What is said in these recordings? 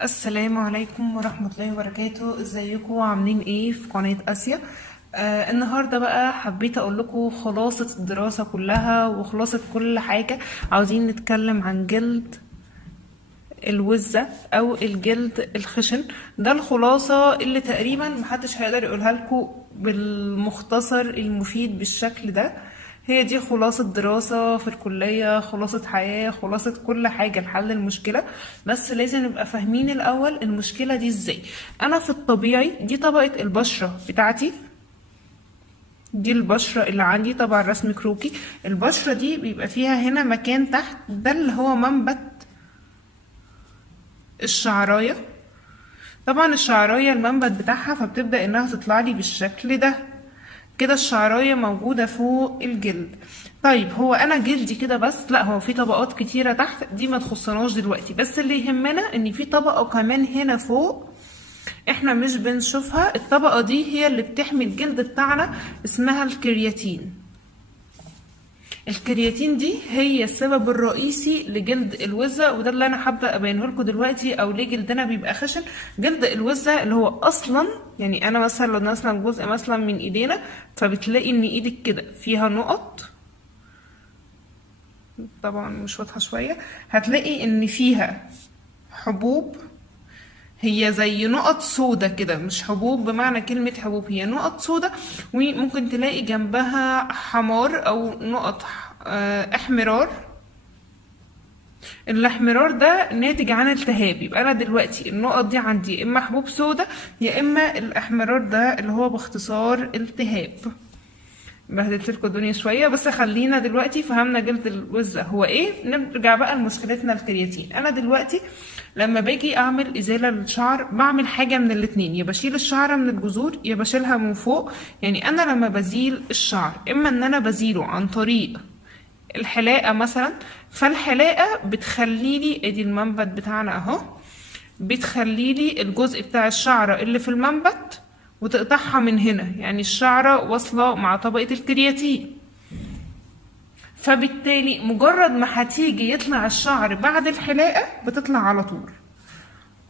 السلام عليكم ورحمة الله وبركاته. ازيكم عاملين ايه في قناة اسيا؟ النهاردة بقى حبيت اقول لكم خلاصة الدراسة كلها وخلاصة كل حاجة. عاوزين نتكلم عن جلد الوزة او الجلد الخشن. ده الخلاصة اللي تقريبا محدش هيقدر يقولها لكم بالمختصر المفيد بالشكل ده. هي دي خلاصة دراسة في الكلية، خلاصة حياة، خلاصة كل حاجة لحل المشكلة. بس لازم نبقى فاهمين الأول المشكلة دي ازاي. أنا في الطبيعي دي طبقة البشرة بتاعتي، دي البشرة اللي عندي طبعا رسم كروكي. البشرة دي بيبقى فيها هنا مكان تحت، ده اللي هو منبت الشعراية. طبعا الشعراية المنبت بتاعها فبتبدأ انها تطلع لي بالشكل ده كده. الشعراية موجودة فوق الجلد. طيب هو انا جلدي كده بس؟ لا، هو في طبقات كتيرة تحت، دي ما تخصناش دلوقتي، بس اللي يهمنا ان في طبقة كمان هنا فوق احنا مش بنشوفها. الطبقة دي هي اللي بتحمي الجلد بتاعنا، اسمها الكرياتين. الكرياتين دي هي السبب الرئيسي لجلد الوزة، وده اللي انا حابه ابينه لكم دلوقتي. او ليه جلدنا بيبقى خشن؟ جلد الوزة اللي هو اصلا، يعني انا مثلا لو مثلا جزء مثلا من ايدينا، فبتلاقي ان ايدك كده فيها نقط، طبعا مش واضحه شويه، هتلاقي ان فيها حبوب. هي زي نقط سودا كده، مش حبوب بمعنى كلمة حبوب، هي نقط سودا، وممكن تلاقي جنبها حمار أو نقط احمرار. الاحمرار ده ناتج عن التهاب. يبقى انا دلوقتي النقط دي عندي يا اما حبوب سودا يا اما الاحمرار ده اللي هو باختصار التهاب. بهدلت لكم الدنيا شويه، بس خلينا دلوقتي فهمنا جلد الوزه هو ايه. نرجع بقى لمشكلتنا الكرياتين. انا دلوقتي لما باجي اعمل ازاله للشعر بعمل حاجه من الاتنين، يا بشيل الشعره من الجذور يا بشيلها من فوق. يعني انا لما بزيل الشعر اما ان انا بزيله عن طريق الحلاقة مثلا، فالحلاقة بتخليلي ادي المنبت بتاعنا اهو، بتخليلي الجزء بتاع الشعرة اللي في المنبت وتقطعها من هنا، يعني الشعرة واصلة مع طبقة الكرياتين. فبالتالي مجرد ما هتيجي يطلع الشعر بعد الحلاقة بتطلع على طول.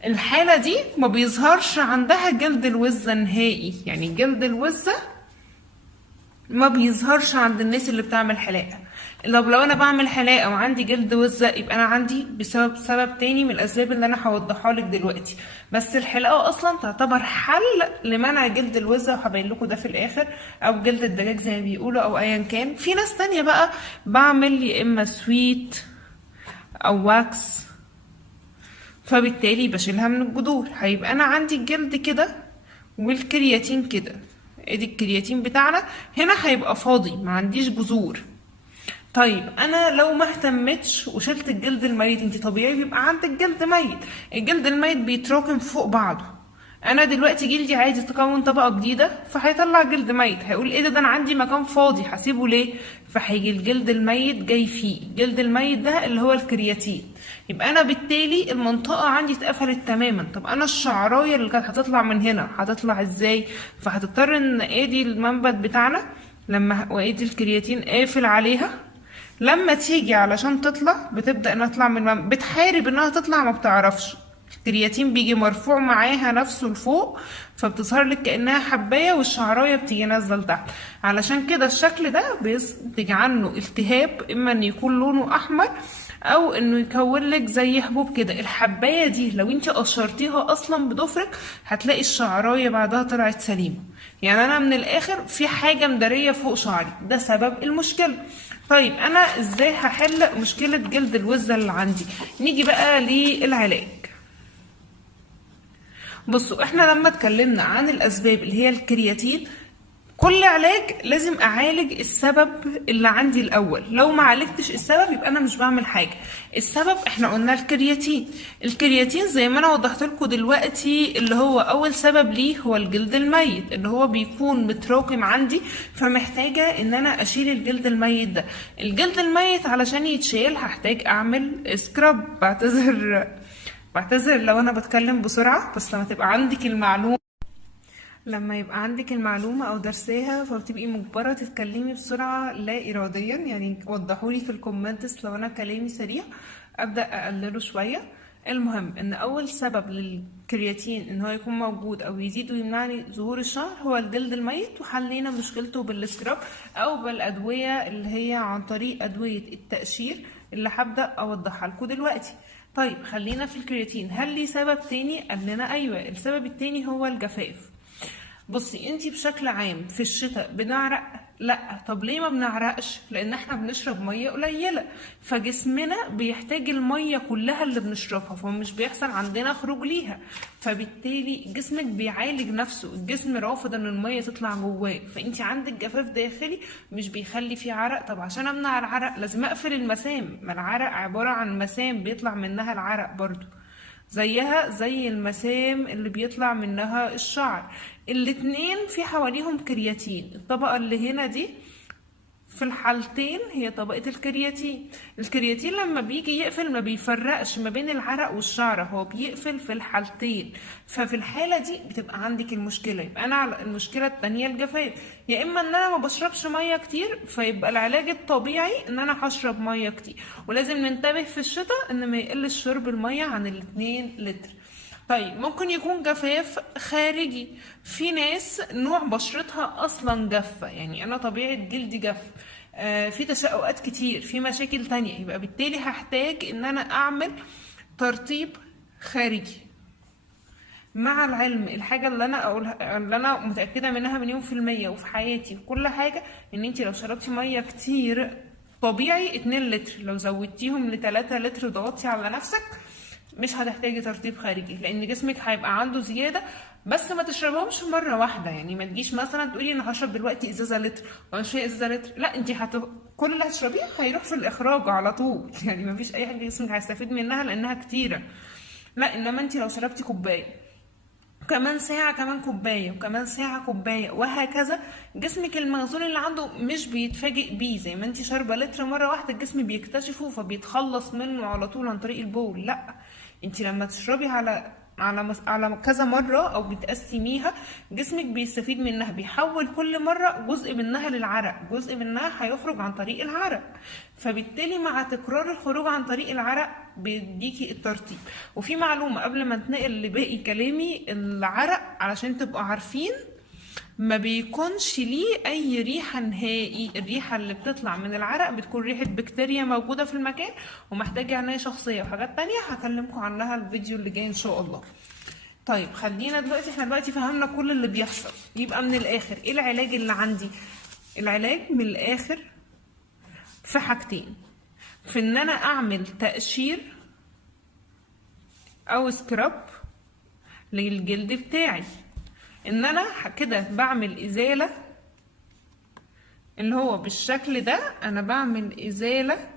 الحالة دي ما بيظهرش عندها جلد الوزة نهائي، يعني جلد الوزة ما بيظهرش عند الناس اللي بتعمل حلاقة. لو انا بعمل حلاقة وعندي جلد وزة يبقى انا عندي بسبب سبب تاني من الاسباب اللي انا هوضحها لك دلوقتي. بس الحلاقة اصلا تعتبر حل لمنع جلد الوزة، وهبين لكم ده في الاخر، او جلد الدجاج زي ما بيقولوا، او ايا كان. في ناس تانية بقى بعمل يا اما سويت او واكس، فبالتالي بشيلها من الجذور. هيبقى انا عندي الجلد كده والكرياتين كده. ادي الكرياتين بتاعنا هنا هيبقى فاضي، ما عنديش جذور. طيب انا لو ما اهتمتش وشلت الجلد الميت، انت طبيعي بيبقى عندك جلد ميت، الجلد الميت بيتراكم فوق بعضه. انا دلوقتي جلدي عايز تكون طبقه جديده، فهيطلع جلد ميت، هيقول ايه ده انا عندي مكان فاضي هسيبه ليه؟ فهيجي الجلد الميت جاي فيه. الجلد الميت ده اللي هو الكرياتين. يبقى انا بالتالي المنطقه عندي اتقفلت تماما. طب انا الشعرايه اللي كانت هتطلع من هنا هتطلع ازاي؟ فهتضطر ان ادي المنبت بتاعنا لما وادي الكرياتين قافل عليها، لما تيجي علشان تطلع بتبدأ انها تطلع بتحارب انها تطلع، ما بتعرفش. الكرياتين بيجي مرفوع معاها نفسه لفوق، فبتظهر لك كأنها حباية، والشعراية بتيجي نازلة لتحت. علشان كده الشكل ده بينتج عنه التهاب، اما ان يكون لونه احمر او انه يكون لك زي حبوب كده. الحباية دي لو انت قشرتيها اصلا بضفرك هتلاقي الشعراية بعدها طلعت سليمة. يعني انا من الاخر في حاجة مدارية فوق شعري، ده سبب المشكلة. طيب انا ازاي هحل مشكلة جلد الوزة اللي عندي؟ نيجي بقى للعلاج. بصوا، احنا لما اتكلمنا عن الاسباب اللي هي الكرياتين، كل علاج لازم اعالج السبب اللي عندي الاول. لو ما عالجتش السبب يبقى انا مش بعمل حاجه. السبب احنا قلنا الكرياتين. الكرياتين زي ما انا وضحت لكم دلوقتي اللي هو اول سبب ليه هو الجلد الميت اللي هو بيكون متراكم عندي، فمحتاجه ان انا اشيل الجلد الميت ده. الجلد الميت علشان يتشيل هحتاج اعمل سكراب. بعتذر لو انا بتكلم بسرعه، بس لما تبقى عندك المعلومه، لما يبقى عندك المعلومة أو درساها فبتبقي مجبرة تتكلمي بسرعة لا إراديا. يعني وضحولي في الكومنتس لو أنا كلامي سريع، أبدأ أقلله شوية. المهم ان اول سبب للكرياتين ان هو يكون موجود او يزيد ويمنعني ظهور الشعر هو الجلد الميت، وحلينا مشكلته بالسكراب او بالادويه اللي هي عن طريق ادويه التقشير اللي هبدا اوضحها لكم دلوقتي. طيب خلينا في الكرياتين، هل ليه سبب تاني؟ قال لنا ايوه، السبب التاني هو الجفاف. بصي انتي بشكل عام في الشتاء بنعرق؟ لا. طب ليه ما بنعرقش؟ لان احنا بنشرب ميه قليله، فجسمنا بيحتاج الميه كلها اللي بنشربها، فمش بيحصل عندنا خروج ليها، فبالتالي جسمك بيعالج نفسه، الجسم رافض ان الميه تطلع جواه، فانتي عندك جفاف داخلي مش بيخلي فيه عرق. طب عشان امنع العرق لازم اقفل المسام، ما العرق عباره عن مسام بيطلع منها العرق برضو، زيها زي المسام اللي بيطلع منها الشعر. الاتنين في حواليهم كرياتين، الطبقة اللي هنا دي في الحالتين هي طبقة الكرياتين. الكرياتين لما بيجي يقفل ما بيفرقش ما بين العرق والشعر، هو بيقفل في الحالتين، ففي الحالة دي بتبقى عندك المشكلة. يبقى أنا على المشكلة التانية الجفاف، يا إما إن أنا ما بشربش مية كتير، فيبقى العلاج الطبيعي إن أنا هشرب مية كتير، ولازم ننتبه في الشتاء إن ما يقلش شرب المية عن 2 لتر. طيب ممكن يكون جفاف خارجي، في ناس نوع بشرتها اصلا جافة، يعني انا طبيعة جلدي جاف، في تشققات كتير، في مشاكل تانية، يبقى بالتالي هحتاج ان انا اعمل ترطيب خارجي. مع العلم الحاجة اللي انا اقولها اللي انا متأكدة منها مليون في المية وفي حياتي في كل حاجة، ان انتي لو شربتي مية كتير طبيعي 2 لتر، لو زودتيهم ل3 لتر وضغطتي على نفسك مش هتحتاجي ترطيب خارجي، لان جسمك هيبقى عنده زياده. بس ما تشربهمش مره واحده، يعني ما تجيش مثلا تقولي انا هشرب دلوقتي ازازه لتر وانا شويه ازازه لتر، لا انت كل اللي هتشربيه هيروح في الاخراج على طول يعني ما فيش اي حاجه جسمك هيستفيد منها لانها كتيره. لا، انما انت لو شربتي كوبايه كمان ساعة كمان كوباية وكمان ساعة كوباية وهكذا، جسمك المخزون اللي عنده مش بيتفاجئ بيه زي ما انتي شاربة لتر مرة واحدة الجسم بيكتشفه فبيتخلص منه على طول عن طريق البول. لا، انتي لما تشربي على كذا مرة او بتقسميها جسمك بيستفيد منها، بيحول كل مرة جزء منها للعرق، جزء منها هيخرج عن طريق العرق، فبالتالي مع تكرار الخروج عن طريق العرق بيديكي الترطيب. وفي معلومة قبل ما انتقل لباقي كلامي، العرق علشان تبقوا عارفين ما بيكونش ليه اي ريحة نهائي، الريحة اللي بتطلع من العرق بتكون ريحة بكتيريا موجودة في المكان ومحتاجة عناية شخصية وحاجات تانية هكلمكم عنها الفيديو اللي جاي ان شاء الله. طيب خلينا دلوقتي، احنا دلوقتي فهمنا كل اللي بيحصل، يبقى من الاخر ايه العلاج اللي عندي؟ العلاج من الاخر في حاجتين، في ان انا اعمل تقشير او سكراب للجلد بتاعي، ان انا كده بعمل ازالة اللي هو بالشكل ده، انا بعمل ازالة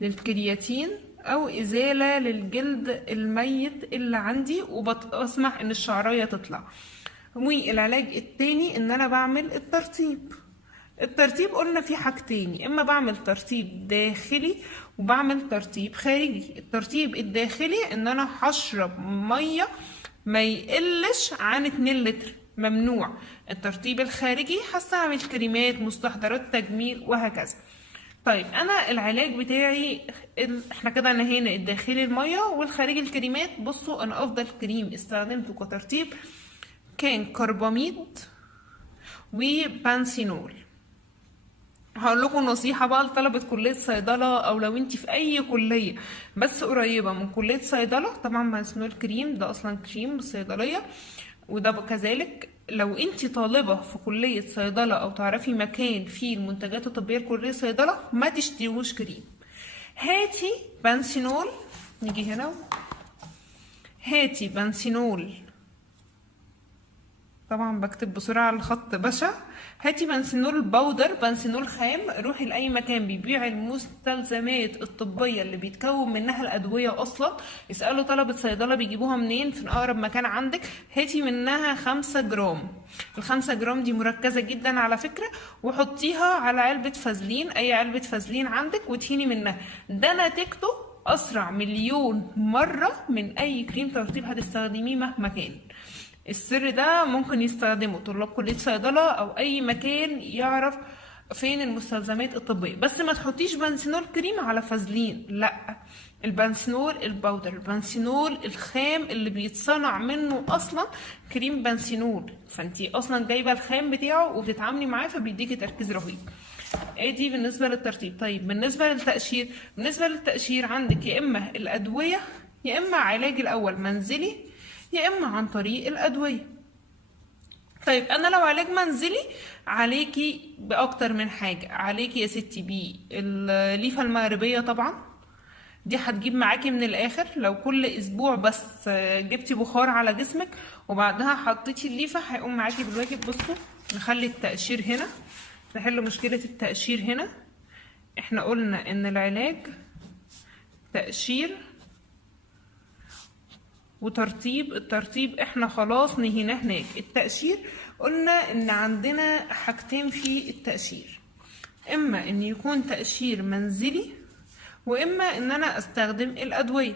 للكرياتين او ازالة للجلد الميت اللي عندي وبسمح ان الشعرية تطلع. والعلاج التاني ان انا بعمل الترطيب. الترطيب قلنا فيه حاجتين، يا اما بعمل ترطيب داخلي وبعمل ترطيب خارجي. الترطيب الداخلي ان انا هشرب ميه ما يقلش عن 2 لتر، ممنوع. الترطيب الخارجي هستعمل كريمات، مستحضرات تجميل وهكذا. طيب انا العلاج بتاعي احنا كده نهينا الداخلي الميه والخارجي الكريمات. بصوا انا افضل كريم استخدمته كترطيب كان كرباميد وبانسينول. هقول لكم نصيحة بقى لطلبة كلية صيدلة او لو انتي في اي كلية بس قريبة من كلية صيدلة، طبعا بانسينول كريم ده اصلا كريم بالصيدلية، وده كذلك لو انتي طالبة في كلية صيدلة او تعرفي مكان فيه المنتجات الطبية لكلية صيدلة ما تشتريوش كريم، هاتي بانسينول. نيجي هنا، هاتي بانسينول، طبعا بكتب بسرعة على الخط بشع. هاتي بنسينول باودر، بنسينول خام، روحي لأي مكان بيبيع المستلزمات الطبية اللي بيتكون منها الأدوية أصلا، اسألوا طلبة صيدلة بيجيبوها منين في أقرب مكان عندك، هاتي منها 5 جرام. ال5 جرام دي مركزة جدا على فكرة، وحطيها على علبة فازلين، أي علبة فازلين عندك، وتهيني منها. ده نتيجته أسرع مليون مرة من أي كريم ترطيب هتستخدميه مهما كان. السر ده ممكن يستخدمه طلاب كلية صيدلة او اي مكان يعرف فين المستلزمات الطبية. بس ما تحطيش بنسينول كريم على فازلين، لا، البنسينول الباودر، البنسينول الخام اللي بيتصنع منه اصلا كريم بنسينول، فانتي اصلا جايبه الخام بتاعه وبتتعاملي معاه فبيديكي تركيز رهيب. دي بالنسبه للترطيب. طيب بالنسبه للتقشير، بالنسبه للتقشير عندك يا اما الادويه يا اما علاج الاول منزلي يا اما عن طريق الادويه. طيب انا لو علاج منزلي عليكي باكتر من حاجه، عليكي يا ستي بالليفه المغربيه طبعا، دي هتجيب معاكي من الاخر. لو كل اسبوع بس جبتي بخار على جسمك وبعدها حطيتي الليفه هيقوم معاكي بالواجب. بصوا نخلي التقشير هنا، نحل مشكله التقشير هنا. احنا قلنا ان العلاج تقشير وترطيب. الترطيب احنا خلاص نهيناه هناك. التقشير قلنا ان عندنا حاجتين في التقشير، اما ان يكون تقشير منزلي واما ان انا استخدم الادويه.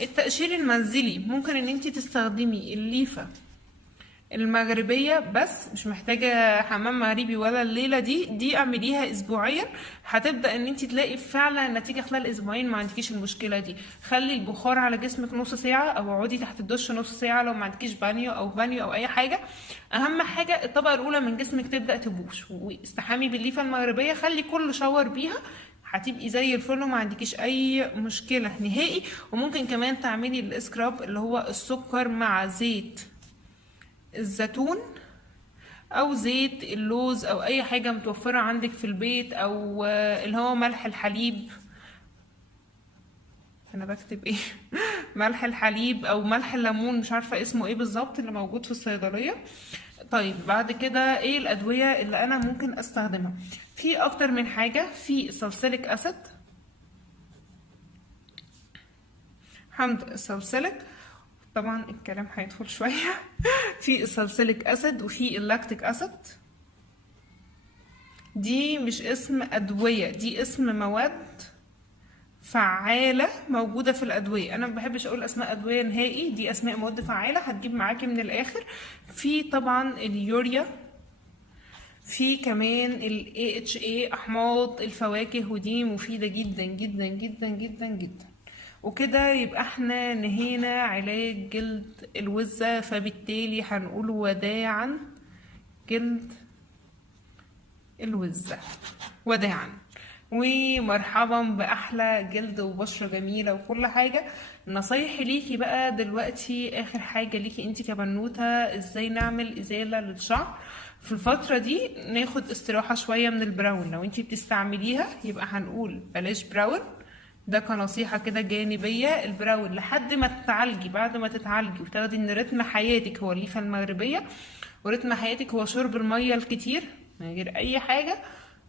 التقشير المنزلي ممكن ان انت تستخدمي الليفه المغربيه بس، مش محتاجه حمام مغربي ولا الليله دي اعمليها اسبوعيا، هتبدا ان انت تلاقي فعلا نتيجه خلال اسبوعين، ما عندكيش المشكله دي. خلي البخار على جسمك نص ساعه او اقعدي تحت الدش نص ساعه لو ما عندكيش بانيو او اي حاجه. اهم حاجه الطبقه الاولى من جسمك تبدا تبوش، واستحمي بالليفه المغربيه، خلي كل شاور بيها هتبقي زي الفل وما عندكيش اي مشكله نهائي. وممكن كمان تعملي الاسكراب اللي هو السكر مع زيت الزيتون او زيت اللوز او اي حاجه متوفره عندك في البيت، او اللي هو ملح الحليب. انا بكتب ايه؟ ملح الحليب او ملح الليمون، مش عارفه اسمه ايه بالظبط، اللي موجود في الصيدليه. طيب بعد كده ايه الادويه اللي انا ممكن استخدمها؟ في اكتر من حاجه. في ساليسيليك اسيد، حمض الساليسيليك، طبعا الكلام هيدخل شويه. في الساليسيليك اسيد وفي اللاكتيك اسيد. دي مش اسم ادويه، دي اسم مواد فعالة موجودة في الأدوية. أنا ما بحبش أقول أسماء أدوية نهائي، دي أسماء مواد فعالة هتجيب معاكي من الآخر. في طبعا اليوريا، في كمان ال AHA أحماض الفواكه، ودي مفيدة جدا جدا جدا جدا جدا. وكده يبقى احنا نهينا علاج جلد الوزة، فبالتالي هنقول وداعا جلد الوزة، وداعا ومرحبا بأحلى جلد وبشرة جميلة وكل حاجة. نصايحي ليكي بقى دلوقتي، آخر حاجة ليكي انتي كبنوتة، ازاي نعمل إزالة للشعر في الفترة دي. ناخد استراحة شوية من البراون، لو انتي بتستعمليها يبقى هنقول بلاش براون، ده كنصيحة كده جانبية. البراون لحد ما تتعالجي، بعد ما تتعالجي وتاخدي ان رتم حياتك هو الليفة المغربية، ورتم حياتك هو شرب المية الكتير من غير اي حاجة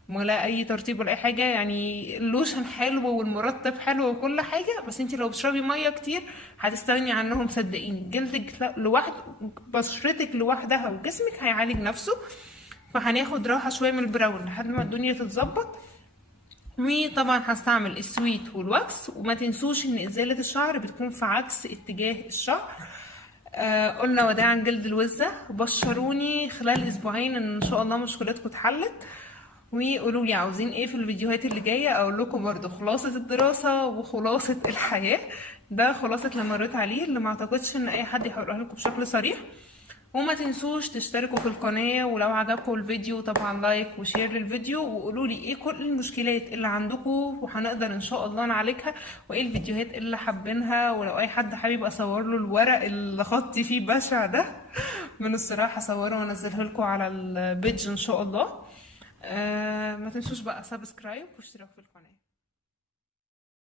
ولا اي ترطيب ولا اي حاجه. يعني اللوشن حلو والمرطب حلو وكل حاجه، بس انت لو بتشربي ميه كتير هتستغني عنهم صدقيني. جلدك لوحده، بشرتك لوحدها وجسمك هيعالج نفسه. فهناخد راحه شويه من البراون لحد ما الدنيا تتظبط. وطبعا هستعمل السويت والواكس. وما تنسوش ان ازاله الشعر بتكون في عكس اتجاه الشعر. قلنا وداعا جلد الوزه. بشروني خلال اسبوعين ان شاء الله مشكلتكم اتحلت، وقولوا لي عاوزين ايه في الفيديوهات اللي جايه. اقول لكم برضو خلاصه الدراسه وخلاصه الحياه، ده خلاصه اللي مريت عليه، اللي ما اعتقدش ان اي حد هيقولها لكم بشكل صريح. وما تنسوش تشتركوا في القناه، ولو عجبكم الفيديو طبعا لايك وشير للفيديو، وقولوا لي ايه كل المشكلات اللي عندكم وهنقدر ان شاء الله نعالجها، وايه الفيديوهات اللي حابينها. ولو اي حد حابب اصور له الورق اللي خطي فيه بشع ده من الصراحه اصوره وانزله لكم على البيج ان شاء الله. ما تنسوش بقى سبسكرايب واشتراك في القناة.